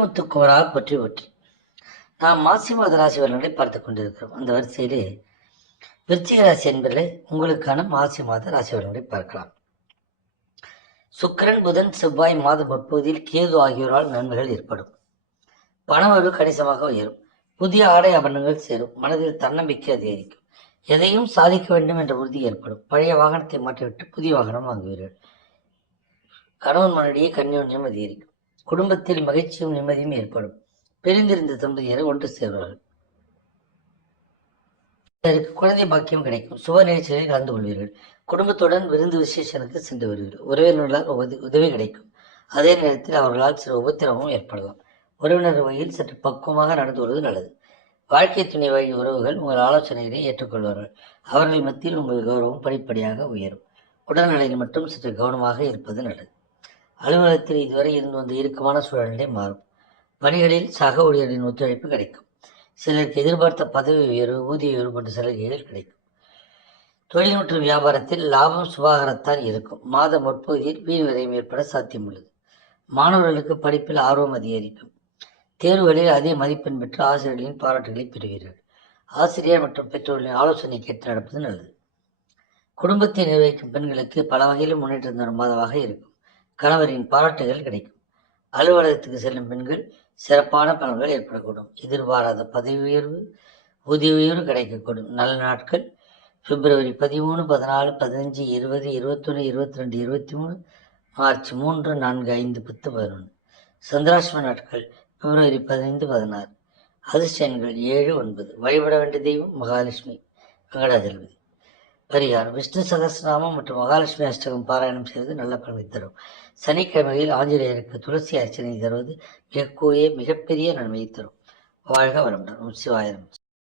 முத்துக்குமராக பற்றி ஒற்றி நாம் மாசி மாத ராசி பலன்களை பார்த்து கொண்டிருக்கிறோம். அந்த வரிசையிலே விருச்சிக ராசி என்பதிலே உங்களுக்கான மாசி மாத ராசி பலன்களை பார்க்கலாம். சுக்கிரன், புதன், செவ்வாய் மாத முற்பகுதியில் கேது ஆகியோரால் நன்மைகள் ஏற்படும். பணவரவு கணிசமாக உயரும். புதிய ஆடை ஆபரணங்கள் சேரும். மனதில் தன்னம்பிக்கை அதிகரிக்கும். எதையும் சாதிக்க வேண்டும் என்ற உறுதி ஏற்படும். பழைய வாகனத்தை மாற்றிவிட்டு புதிய வாகனம் வாங்குவீர்கள். கணவன் மனைவியே கன்னியோன்யம் அதிகரிக்கும். குடும்பத்தில் மகிழ்ச்சியும் நிம்மதியும் ஏற்படும். பிரிந்திருந்த தம்பதியரை ஒன்று சேர்வார்கள். குழந்தை பாக்கியம் கிடைக்கும். சுப நிகழ்ச்சிகளில் கலந்து கொள்வீர்கள். குடும்பத்துடன் விருந்து விசேஷனுக்கு சென்று வருவீர்கள். உறவினர்களால் உதவி கிடைக்கும். அதே நேரத்தில் அவர்களால் சில உபத்திரமும் ஏற்படலாம். உறவினர் வகையில் சற்று பக்குவமாக நடந்து கொள்வது நல்லது. வாழ்க்கை துணை வழி உறவுகள் உங்கள் ஆலோசனைகளை ஏற்றுக்கொள்வார்கள். அவர்கள் மத்தியில் உங்கள் கௌரவம் படிப்படியாக உயரும். உடல்நிலையில் மட்டும் சற்று கவனமாக இருப்பது நல்லது. அலுவலகத்தில் இதுவரை இருந்து வந்த இறுக்கமான சூழ்நிலை மாறும். பணிகளில் சக ஊழியர்களின் ஒத்துழைப்பு கிடைக்கும். சிலருக்கு எதிர்பார்த்த பதவி உயர்வு, ஊதிய உயர்வு போன்ற சலுகைகள் கிடைக்கும். தொழில் மற்றும் வியாபாரத்தில் லாபம் சுபாகரத்தான் இருக்கும். மாத முற்பகுதியில் வீண் விரயம் ஏற்பட சாத்தியம் உள்ளது. மாணவர்களுக்கு படிப்பில் ஆர்வம் அதிகரிக்கும். தேர்வுகளில் அதிக மதிப்பெண் பெற்று ஆசிரியர்களின் பாராட்டுகளை பெறுவீர்கள். ஆசிரியர் மற்றும் பெற்றோர்களின் ஆலோசனை கேட்டு நடப்பது நல்லது. குடும்பத்தை நிர்வகிக்கும் பெண்களுக்கு பல வகையிலும் முன்னேற்றம் தரும் மாதமாக இருக்கும். கணவரின் பாராட்டுகள் கிடைக்கும். அலுவலகத்துக்கு செல்லும் பெண்கள் சிறப்பான பலன்கள் ஏற்படக்கூடும். எதிர்பாராத பதவி உயர்வு, ஊதிய உயர்வு கிடைக்கக்கூடும். நல்ல நாட்கள் பிப்ரவரி 13, 14, 15, 20, 21, 22, 23, மார்ச் 3, 4, 5, 10, 11. சந்திராஷ்டம நாட்கள் பிப்ரவரி 15, 16. அதிர்ஷ்ட எண்கள் 7, 9. வழிபட வேண்டிய தெய்வம் மகாலட்சுமி, வெங்கடாஜலபதி. பரிகாரம்: விஷ்ணு சகஸ்ரநாமம் மற்றும் மகாலட்சுமி அஷ்டகம் பாராயணம் செய்வது நல்ல பலனை தரும். சனிக்கிழமையில் ஆஞ்சநேயருக்கு துளசி அர்ச்சனை தருவது மிகப்பெரிய நன்மையை தரும். வாழ்க வளமுடன். சிவாய நமः.